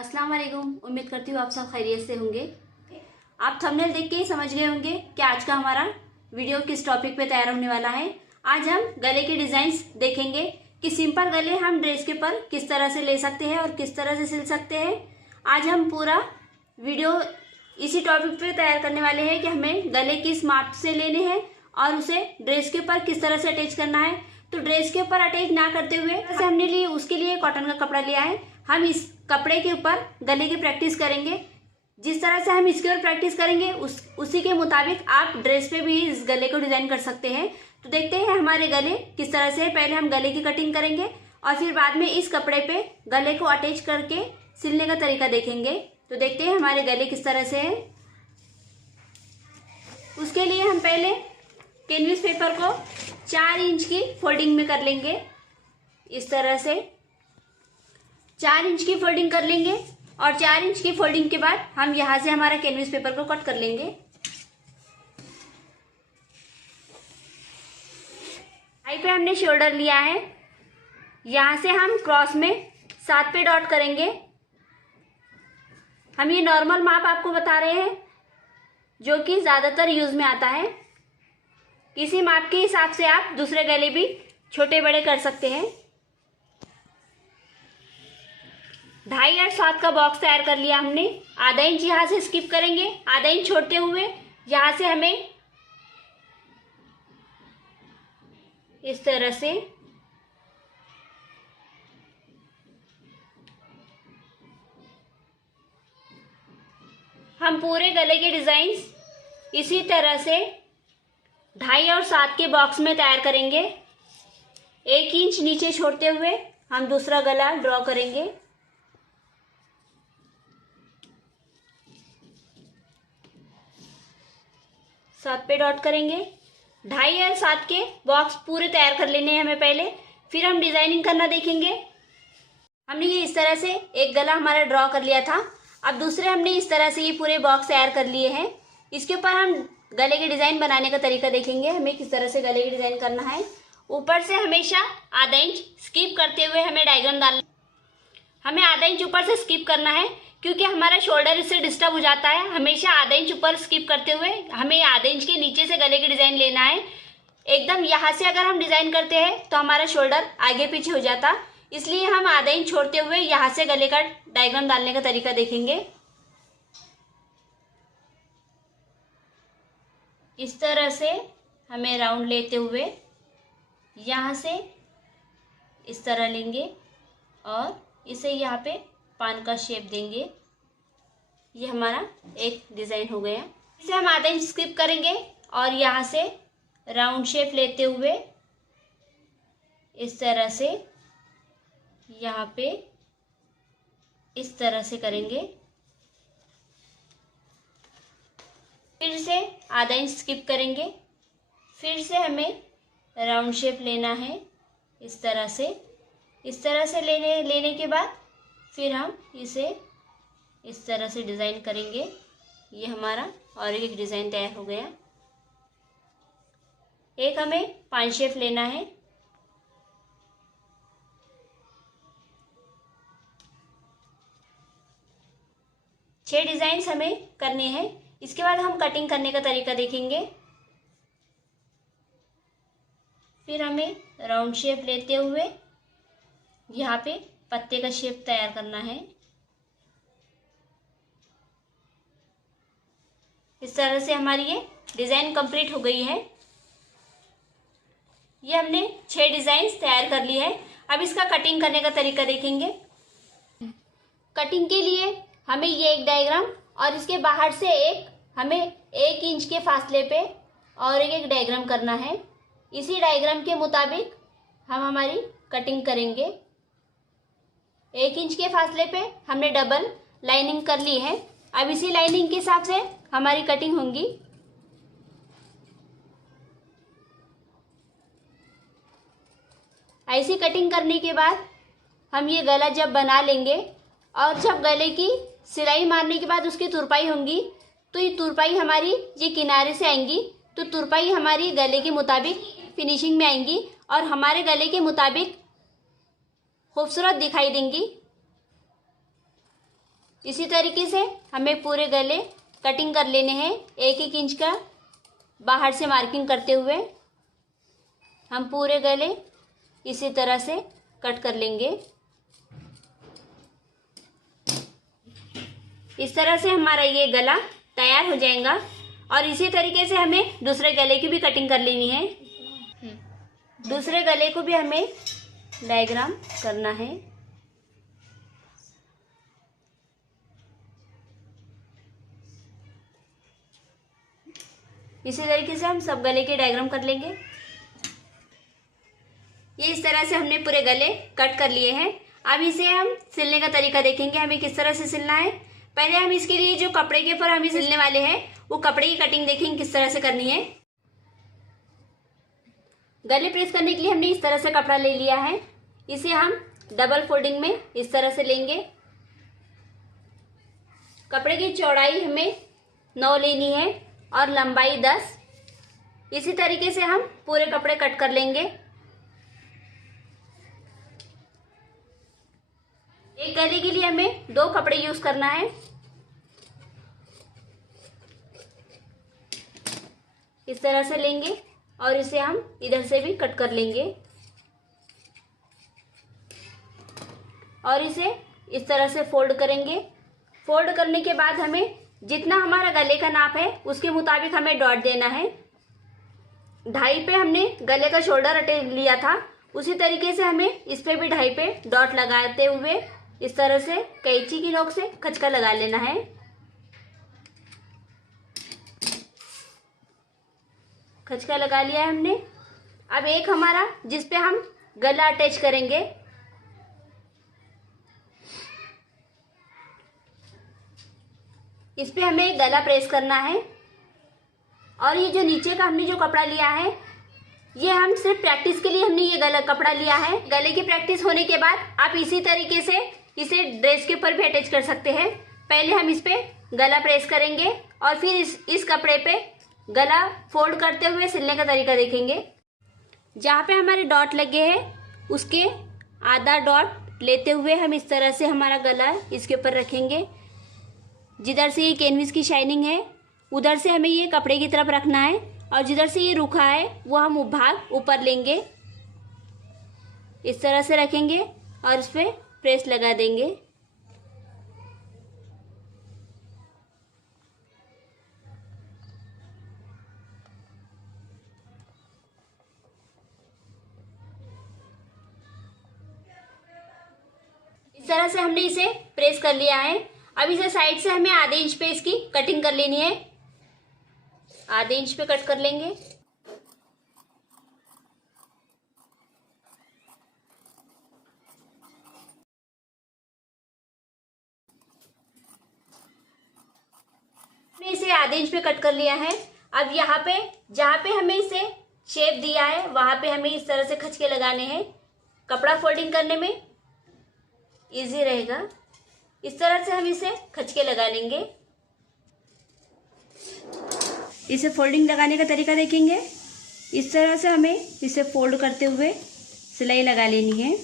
अस्सलाम वालेकुम। उम्मीद करती हूँ आप सब खैरियत से होंगे। आप थंबनेल देख के ही समझ गए होंगे कि आज का हमारा वीडियो किस टॉपिक पे तैयार होने वाला है। आज हम गले के डिजाइन्स देखेंगे कि सिंपल गले हम ड्रेस के ऊपर किस तरह से ले सकते हैं और किस तरह से सिल सकते हैं। आज हम पूरा वीडियो इसी टॉपिक पे तैयार करने वाले हैं कि हमें गले किस माप से लेने हैं और उसे ड्रेस के ऊपर किस तरह से अटैच करना है। तो ड्रेस के ऊपर अटैच ना करते हुए जैसे हमने लिए उसके लिए कॉटन का कपड़ा लिया है। हम इस कपड़े के ऊपर गले की प्रैक्टिस करेंगे। जिस तरह से हम इसके ऊपर प्रैक्टिस करेंगे उसी के मुताबिक आप ड्रेस पे भी इस गले को डिजाइन कर सकते हैं। तो देखते हैं हमारे गले किस तरह से। पहले हम गले की कटिंग करेंगे और फिर बाद में इस कपड़े पे गले को अटैच करके सिलने का तरीका देखेंगे। तो देखते हैं हमारे गले किस तरह से है। उसके लिए हम पहले कैनवस पेपर को 4 इंच की फोल्डिंग में कर लेंगे। इस तरह से 4 इंच की फोल्डिंग कर लेंगे और 4 इंच की फोल्डिंग के बाद हम यहां से हमारा कैनवस पेपर को कट कर लेंगे। हाई पे हमने शोल्डर लिया है। यहां से हम क्रॉस में 7 पे डॉट करेंगे। हम ये नॉर्मल माप आपको बता रहे हैं जो कि ज्यादातर यूज में आता है। इसी माप के हिसाब से आप दूसरे गले भी छोटे बड़े कर सकते हैं। 2.5 और 7 का बॉक्स तैयार कर लिया हमने। आधा इंच यहाँ से स्किप करेंगे। आधा इंच छोड़ते हुए यहाँ से हमें इस तरह से हम पूरे गले के डिजाइन इसी तरह से 2.5 और 7 के बॉक्स में तैयार करेंगे। 1 इंच नीचे छोड़ते हुए हम दूसरा गला ड्रॉ करेंगे। सात पे डॉट करेंगे। 2.5 और 7 के बॉक्स पूरे तैयार कर लेने हैं हमें पहले, फिर हम डिजाइनिंग करना देखेंगे। हमने ये इस तरह से एक गला हमारा ड्रॉ कर लिया था। अब दूसरे हमने इस तरह से ये पूरे बॉक्स तैयार कर लिए हैं। इसके ऊपर हम गले के डिजाइन बनाने का तरीका देखेंगे, हमें किस तरह से गले की डिजाइन करना है। ऊपर से हमेशा आधा इंच स्किप करते हुए हमें डायग्राम डालना। हमें आधा इंच ऊपर से स्किप करना है क्योंकि हमारा शोल्डर इससे डिस्टर्ब हो जाता है। हमेशा आधा इंच ऊपर स्किप करते हुए हमें आधे इंच के नीचे से गले की डिजाइन लेना है। एकदम यहाँ से अगर हम डिजाइन करते हैं तो हमारा शोल्डर आगे पीछे हो जाता, इसलिए हम आधा इंच छोड़ते हुए यहाँ से गले का डायग्राम डालने का तरीका देखेंगे। इस तरह से हमें राउंड लेते हुए यहाँ से इस तरह लेंगे और इसे यहाँ पे पान का शेप देंगे। ये हमारा एक डिजाइन हो गया। इसे हम आधा इंच स्किप करेंगे और यहाँ से राउंड शेप लेते हुए इस तरह से यहाँ पे इस तरह से करेंगे। फिर से आधा इंच स्किप करेंगे। फिर से हमें राउंड शेप लेना है इस तरह से। इस तरह से लेने के बाद फिर हम इसे इस तरह से डिज़ाइन करेंगे। ये हमारा और एक डिज़ाइन तैयार हो गया। एक हमें पान शेप लेना है। छह डिज़ाइंस हमें करने हैं। इसके बाद हम कटिंग करने का तरीका देखेंगे। फिर हमें राउंड शेप लेते हुए यहाँ पे पत्ते का शेप तैयार करना है। इस तरह से हमारी ये डिज़ाइन कंप्लीट हो गई है। ये हमने 6 डिज़ाइन तैयार कर ली है। अब इसका कटिंग करने का तरीका देखेंगे। कटिंग के लिए हमें ये एक डायग्राम और इसके बाहर से हमें 1 इंच के फासले पे और एक डायग्राम करना है। इसी डायग्राम के मुताबिक हम हमारी कटिंग करेंगे। 1 इंच के फासले पे हमने डबल लाइनिंग कर ली है। अब इसी लाइनिंग के हिसाब से हमारी कटिंग होंगी। ऐसी कटिंग करने के बाद हम ये गला जब बना लेंगे और जब गले की सिलाई मारने के बाद उसकी तुरपाई होंगी तो ये तुरपाई हमारी ये किनारे से आएंगी। तो तुरपाई हमारी गले के मुताबिक फिनिशिंग में आएंगी और हमारे गले के मुताबिक खूबसूरत दिखाई देंगी। इसी तरीके से हमें पूरे गले कटिंग कर लेने हैं। 1-1 इंच का बाहर से मार्किंग करते हुए हम पूरे गले इसी तरह से कट कर लेंगे। इस तरह से हमारा ये गला तैयार हो जाएगा और इसी तरीके से हमें दूसरे गले की भी कटिंग कर लेनी है। दूसरे गले को भी हमें डायग्राम करना है। इसी तरीके से हम सब गले के डायग्राम कर लेंगे। ये इस तरह से हमने पूरे गले कट कर लिए हैं। अब इसे हम सिलने का तरीका देखेंगे, हमें किस तरह से सिलना है। पहले हम इसके लिए जो कपड़े के ऊपर हम सिलने वाले हैं वो कपड़े की कटिंग देखेंगे किस तरह से करनी है। गले प्रेस करने के लिए हमने इस तरह से कपड़ा ले लिया है। इसे हम डबल फोल्डिंग में इस तरह से लेंगे। कपड़े की चौड़ाई हमें 9 लेनी है और लंबाई 10। इसी तरीके से हम पूरे कपड़े कट कर लेंगे। एक गले के लिए हमें 2 कपड़े यूज करना है। इस तरह से लेंगे और इसे हम इधर से भी कट कर लेंगे और इसे इस तरह से फोल्ड करेंगे। फोल्ड करने के बाद हमें जितना हमारा गले का नाप है उसके मुताबिक हमें डॉट देना है। 2.5 पे हमने गले का शोल्डर अटैच लिया था, उसी तरीके से हमें इस पे भी 2.5 पे डॉट लगाते हुए इस तरह से कैंची की नोक से खचका लगा लेना है। खचका लगा लिया है हमने। अब एक हमारा जिस पे हम गला अटैच करेंगे, इस पे हमें गला प्रेस करना है। और ये जो नीचे का हमने जो कपड़ा लिया है ये हम सिर्फ प्रैक्टिस के लिए हमने ये गला कपड़ा लिया है। गले की प्रैक्टिस होने के बाद आप इसी तरीके से इसे ड्रेस के ऊपर भी अटैच कर सकते हैं। पहले हम इस पे गला प्रेस करेंगे और फिर इस कपड़े पे गला फोल्ड करते हुए सिलने का तरीका देखेंगे। जहाँ पे हमारे डॉट लगे हैं उसके आधा डॉट लेते हुए हम इस तरह से हमारा गला इसके ऊपर रखेंगे। जिधर से ये कैनविस की शाइनिंग है उधर से हमें ये कपड़े की तरफ रखना है और जिधर से ये रूखा है वो हम भाग ऊपर लेंगे। इस तरह से रखेंगे और इस पे प्रेस लगा देंगे। इस तरह से हमने इसे प्रेस कर लिया है। अब इसे साइड से हमें आधे इंच पे इसकी कटिंग कर लेनी है। आधे इंच पे कट कर लेंगे। इसे आधे इंच पे कट कर लिया है। अब यहाँ पे जहाँ पे हमें इसे शेप दिया है वहां पे हमें इस तरह से खचके लगाने हैं। कपड़ा फोल्डिंग करने में इजी रहेगा। इस तरह से हम इसे खचके लगा लेंगे। इसे फोल्डिंग लगाने का तरीका देखेंगे। इस तरह से हमें इसे फोल्ड करते हुए सिलाई लगा लेनी है।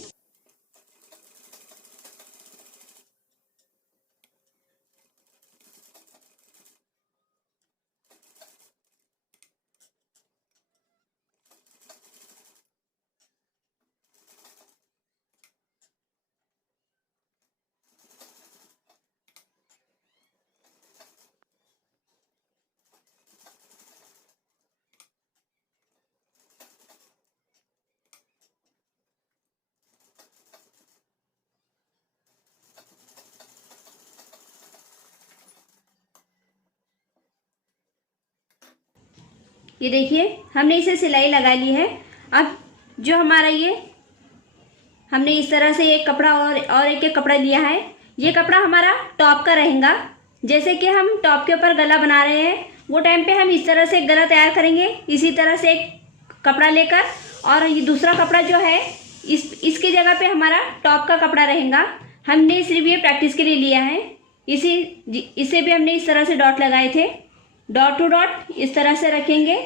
ये देखिए हमने इसे सिलाई लगा ली है। अब जो हमारा ये हमने इस तरह से एक कपड़ा और एक कपड़ा लिया है, ये कपड़ा हमारा टॉप का रहेगा। जैसे कि हम टॉप के ऊपर गला बना रहे हैं वो टाइम पे हम इस तरह से एक गला तैयार करेंगे। इसी तरह से एक कपड़ा लेकर और ये दूसरा कपड़ा जो है इसकी जगह पे हमारा टॉप का कपड़ा रहेगा। हमने सिर्फ ये प्रैक्टिस के लिए लिया है। इसे भी हमने इस तरह से डॉट लगाए थे। डॉट टू डॉट इस तरह से रखेंगे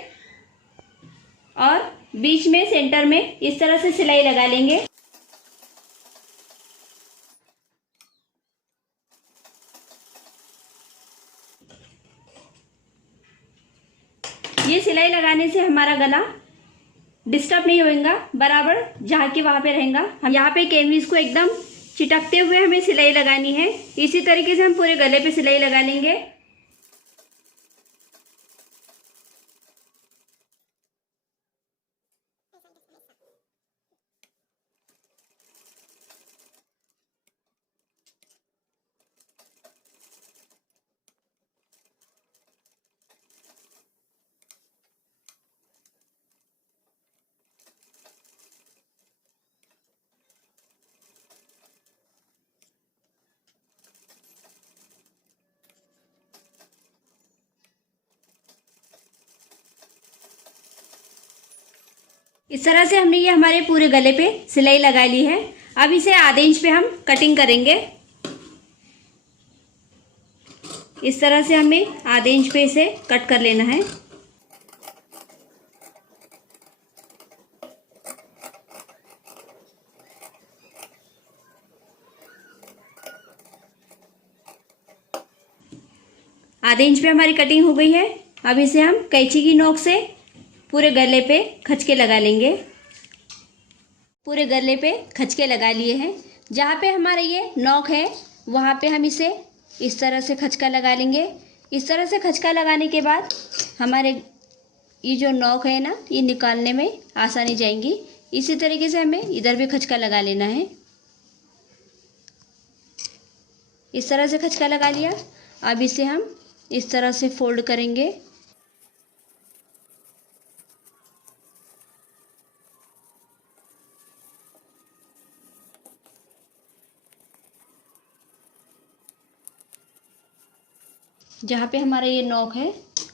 और बीच में सेंटर में इस तरह से सिलाई लगा लेंगे। ये सिलाई लगाने से हमारा गला डिस्टर्ब नहीं होगा, बराबर जहाँ की वहाँ पे रहेगा। हम यहाँ पे कैनविस को एकदम चिटकते हुए हमें सिलाई लगानी है। इसी तरीके से हम पूरे गले पे सिलाई लगा लेंगे। इस तरह से हमने ये हमारे पूरे गले पे सिलाई लगा ली है। अब इसे आधे इंच पे हम कटिंग करेंगे। इस तरह से हमें आधे इंच पे इसे कट कर लेना है। आधे इंच पे हमारी कटिंग हो गई है। अब इसे हम कैंची की नोक से पूरे गले पे खचके लगा लेंगे। पूरे गले पे खचके लगा लिए हैं। जहाँ पे हमारा ये नोक है वहाँ पे हम इसे इस तरह से खचका लगा लेंगे। इस तरह से खचका लगाने के बाद हमारे ये जो नोक है ना, ये निकालने में आसानी जाएंगी। इसी तरीके से हमें इधर भी खचका लगा लेना है। इस तरह से खचका लगा लिया। अब इसे हम इस तरह से फोल्ड करेंगे। जहाँ पे हमारा ये नोक है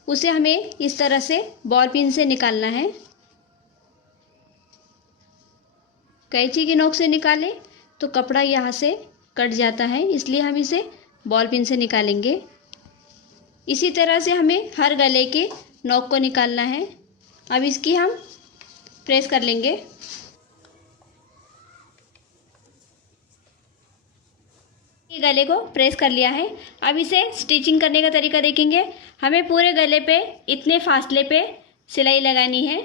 उसे हमें इस तरह से बॉल पिन से निकालना है। कैंची की नोक से निकालें तो कपड़ा यहाँ से कट जाता है, इसलिए हम इसे बॉल पिन से निकालेंगे। इसी तरह से हमें हर गले के नोक को निकालना है। अब इसकी हम प्रेस कर लेंगे। गले को प्रेस कर लिया है। अब इसे स्टिचिंग करने का तरीका देखेंगे। हमें पूरे गले पे इतने फासले पे सिलाई लगानी है।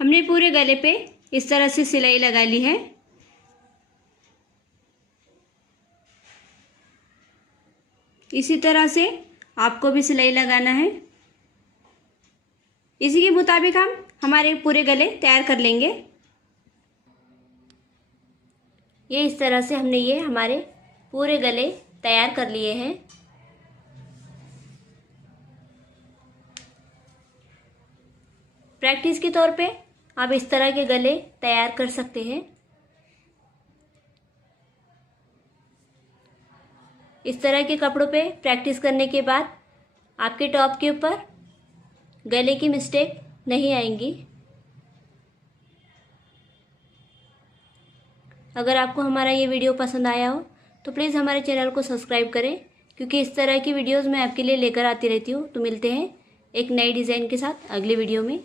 हमने पूरे गले पे इस तरह से सिलाई लगा ली है। इसी तरह से आपको भी सिलाई लगाना है। इसी के मुताबिक हम हमारे पूरे गले तैयार कर लेंगे। ये इस तरह से हमने ये हमारे पूरे गले तैयार कर लिए हैं। प्रैक्टिस के तौर पे आप इस तरह के गले तैयार कर सकते हैं। इस तरह के कपड़ों पे प्रैक्टिस करने के बाद आपके टॉप के ऊपर गले की मिस्टेक नहीं आएंगी। अगर आपको हमारा ये वीडियो पसंद आया हो तो प्लीज़ हमारे चैनल को सब्सक्राइब करें, क्योंकि इस तरह की वीडियोस मैं आपके लिए लेकर आती रहती हूँ। तो मिलते हैं एक नई डिज़ाइन के साथ अगले वीडियो में।